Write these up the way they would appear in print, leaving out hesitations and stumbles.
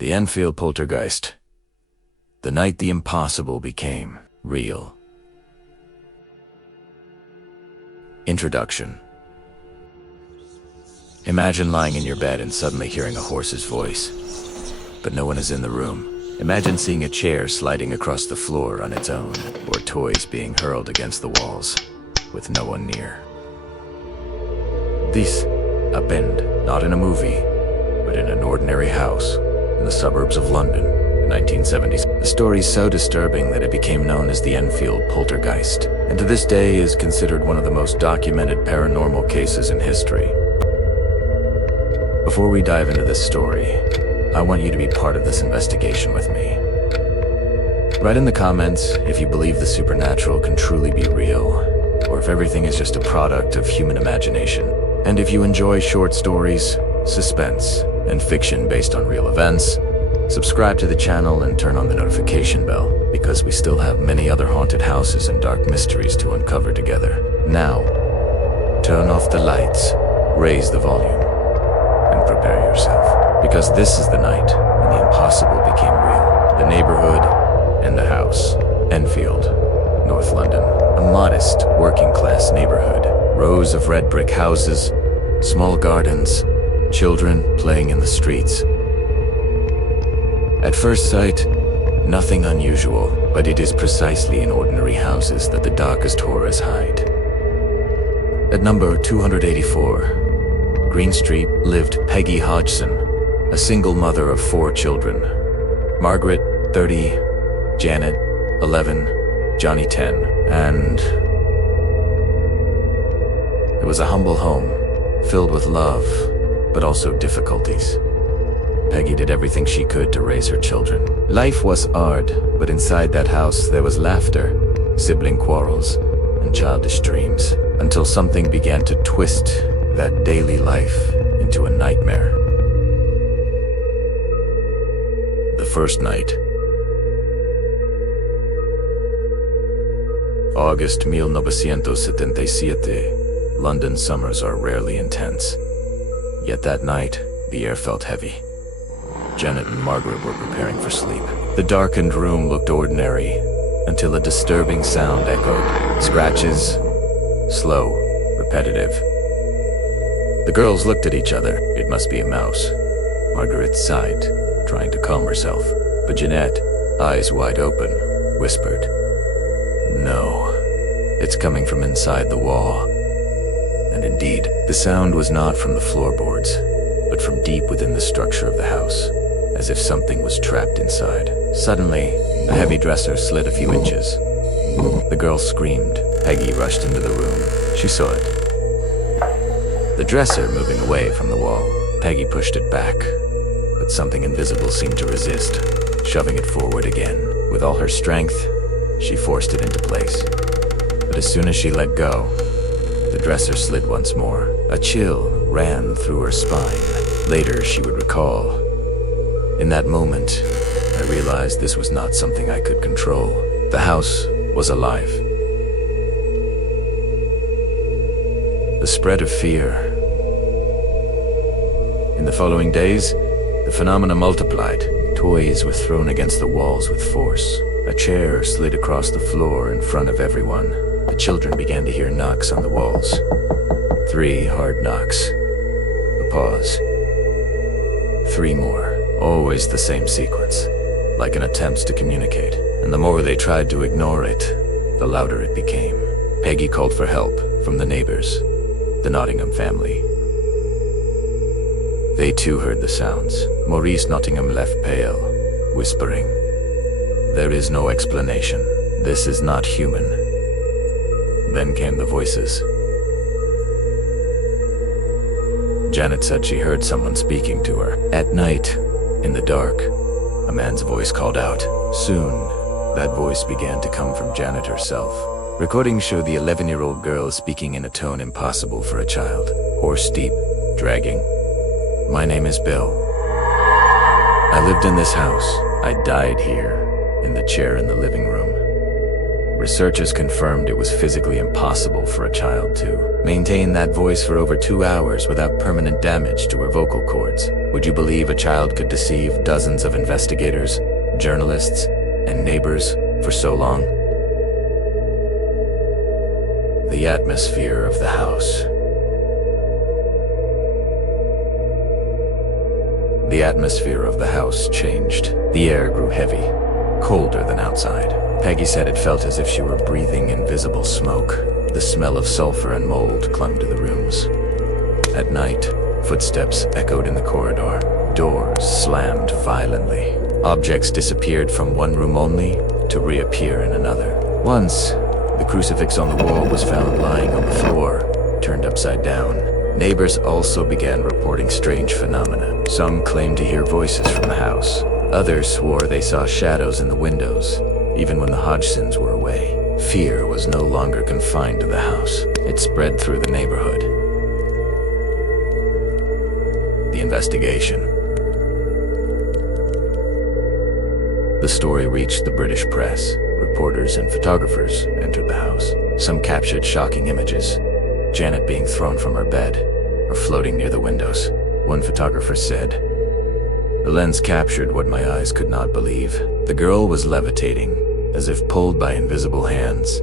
The Enfield Poltergeist. The night the impossible became real. Introduction. Imagine lying in your bed and suddenly hearing a horse's voice, but no one is in the room. Imagine seeing a chair sliding across the floor on its own, or toys being hurled against the walls, with no one near. This happened not in a movie, but in an ordinary house in the suburbs of London in the 1970s. The story is so disturbing that it became known as the Enfield Poltergeist, and to this day is considered one of the most documented paranormal cases in history. Before we dive into this story, I want you to be part of this investigation with me. Write in the comments if you believe the supernatural can truly be real, or if everything is just a product of human imagination. And if you enjoy short stories, suspense, and fiction based on real events, subscribe to the channel and turn on the notification bell, because we still have many other haunted houses and dark mysteries to uncover together. Now, turn off the lights, raise the volume, and prepare yourself, because this is the night when the impossible became real. The neighborhood and the house. Enfield, North London. A modest, working-class neighborhood. Rows of red brick houses, small gardens, children playing in the streets. At first sight, nothing unusual, but it is precisely in ordinary houses that the darkest horrors hide. At number 284, Green Street, lived Peggy Hodgson, a single mother of 4 children. Margaret, 30, Janet, 11, Johnny, 10, and it was a humble home, filled with love, but also difficulties. Peggy did everything she could to raise her children. Life was hard, but inside that house there was laughter, sibling quarrels, and childish dreams, until something began to twist that daily life into a nightmare. The first night. August 1977. London summers are rarely intense. Yet that night, the air felt heavy. Janet and Margaret were preparing for sleep. The darkened room looked ordinary, until a disturbing sound echoed. Scratches, slow, repetitive. The girls looked at each other. It must be a mouse. Margaret sighed, trying to calm herself. But Jeanette, eyes wide open, whispered, "No, it's coming from inside the wall." And indeed, the sound was not from the floorboards, but from deep within the structure of the house, as if something was trapped inside. Suddenly, a heavy dresser slid a few inches. The girl screamed. Peggy rushed into the room. She saw it. The dresser moving away from the wall. Peggy pushed it back, but something invisible seemed to resist, shoving it forward again. With all her strength, she forced it into place. But as soon as she let go, the dresser slid once more. A chill ran through her spine. Later, she would recall. In that moment, I realized this was not something I could control. The house was alive. The spread of fear. In the following days, the phenomena multiplied. Toys were thrown against the walls with force. A chair slid across the floor in front of everyone. The children began to hear knocks on the walls. 3 hard knocks. A pause. 3 more. Always the same sequence, like an attempt to communicate. And the more they tried to ignore it, the louder it became. Peggy called for help from the neighbors, the Nottingham family. They too heard the sounds. Maurice Nottingham left pale, whispering, "There is no explanation. This is not human." Then came the voices. Janet said she heard someone speaking to her. At night, in the dark, a man's voice called out. Soon, that voice began to come from Janet herself. Recordings show the 11-year-old girl speaking in a tone impossible for a child. Hoarse, deep, dragging. "My name is Bill. I lived in this house. I died here, in the chair in the living room. Researchers confirmed it was physically impossible for a child to maintain that voice for over 2 hours without permanent damage to her vocal cords. Would you believe a child could deceive dozens of investigators, journalists, and neighbors for so long? The atmosphere of the house. The atmosphere of the house changed. The air grew heavy, colder than outside. Peggy said it felt as if she were breathing invisible smoke. The smell of sulfur and mold clung to the rooms. At night, footsteps echoed in the corridor. Doors slammed violently. Objects disappeared from one room only to reappear in another. Once, the crucifix on the wall was found lying on the floor, turned upside down. Neighbors also began reporting strange phenomena. Some claimed to hear voices from the house. Others swore they saw shadows in the windows, even when the Hodgsons were away. Fear was no longer confined to the house. It spread through the neighborhood. The investigation. The story reached the British press. Reporters and photographers entered the house. Some captured shocking images. Janet being thrown from her bed, or floating near the windows. One photographer said, "The lens captured what my eyes could not believe. The girl was levitating, as if pulled by invisible hands."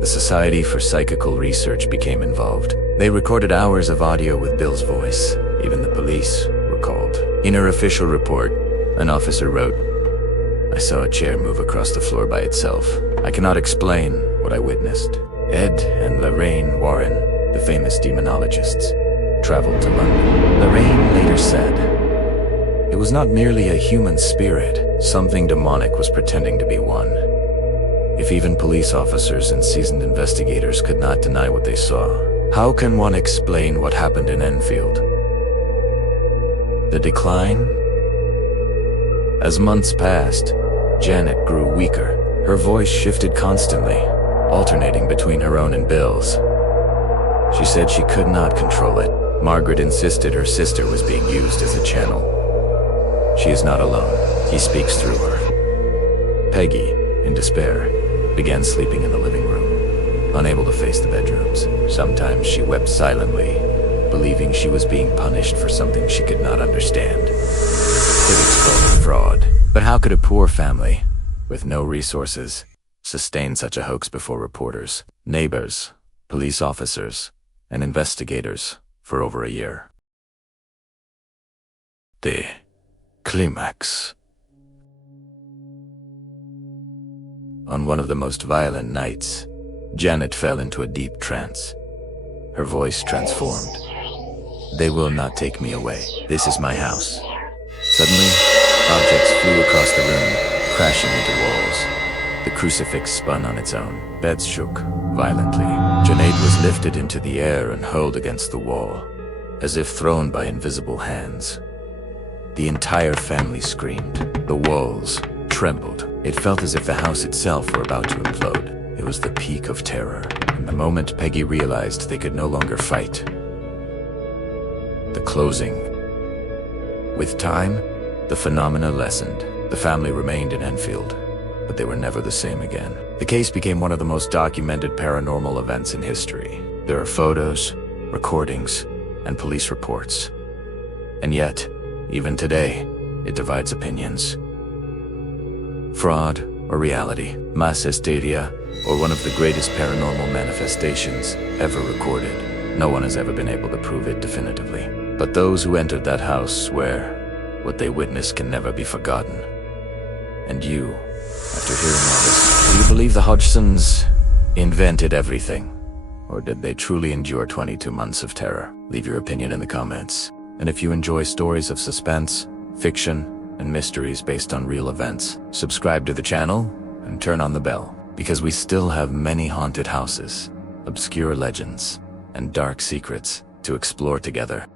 The Society for Psychical Research became involved. They recorded hours of audio with Bill's voice. Even the police were called. In her official report, an officer wrote, "I saw a chair move across the floor by itself. I cannot explain what I witnessed." Ed and Lorraine Warren, the famous demonologists, traveled to London. Lorraine later said, "It was not merely a human spirit. Something demonic was pretending to be one." If even police officers and seasoned investigators could not deny what they saw, how can one explain what happened in Enfield? The decline? As months passed, Janet grew weaker. Her voice shifted constantly, alternating between her own and Bill's. She said she could not control it. Margaret insisted her sister was being used as a channel. She is not alone. He speaks through her. Peggy, in despair, began sleeping in the living room, unable to face the bedrooms. Sometimes she wept silently, believing she was being punished for something she could not understand. It exposed fraud. But how could a poor family, with no resources, sustain such a hoax before reporters, neighbors, police officers, and investigators for over a year? The climax. On one of the most violent nights, Janet fell into a deep trance. Her voice transformed. "They will not take me away. This is my house." Suddenly, objects flew across the room, crashing into walls. The crucifix spun on its own. Beds shook violently. Janet was lifted into the air and hurled against the wall, as if thrown by invisible hands. The entire family screamed. The walls trembled. It felt as if the house itself were about to implode. It was the peak of terror, and the moment Peggy realized they could no longer fight. The closing. With time, the phenomena lessened. The family remained in Enfield, but they were never the same again. The case became one of the most documented paranormal events in history. There are photos, recordings, and police reports. And yet, even today, it divides opinions. Fraud or reality, mass hysteria, or one of the greatest paranormal manifestations ever recorded. No one has ever been able to prove it definitively. But those who entered that house swear what they witnessed can never be forgotten. And you, after hearing all this, do you believe the Hodgsons invented everything? Or did they truly endure 22 months of terror? Leave your opinion in the comments. And if you enjoy stories of suspense, fiction, and mysteries based on real events, subscribe to the channel and turn on the bell, because we still have many haunted houses, obscure legends, and dark secrets to explore together.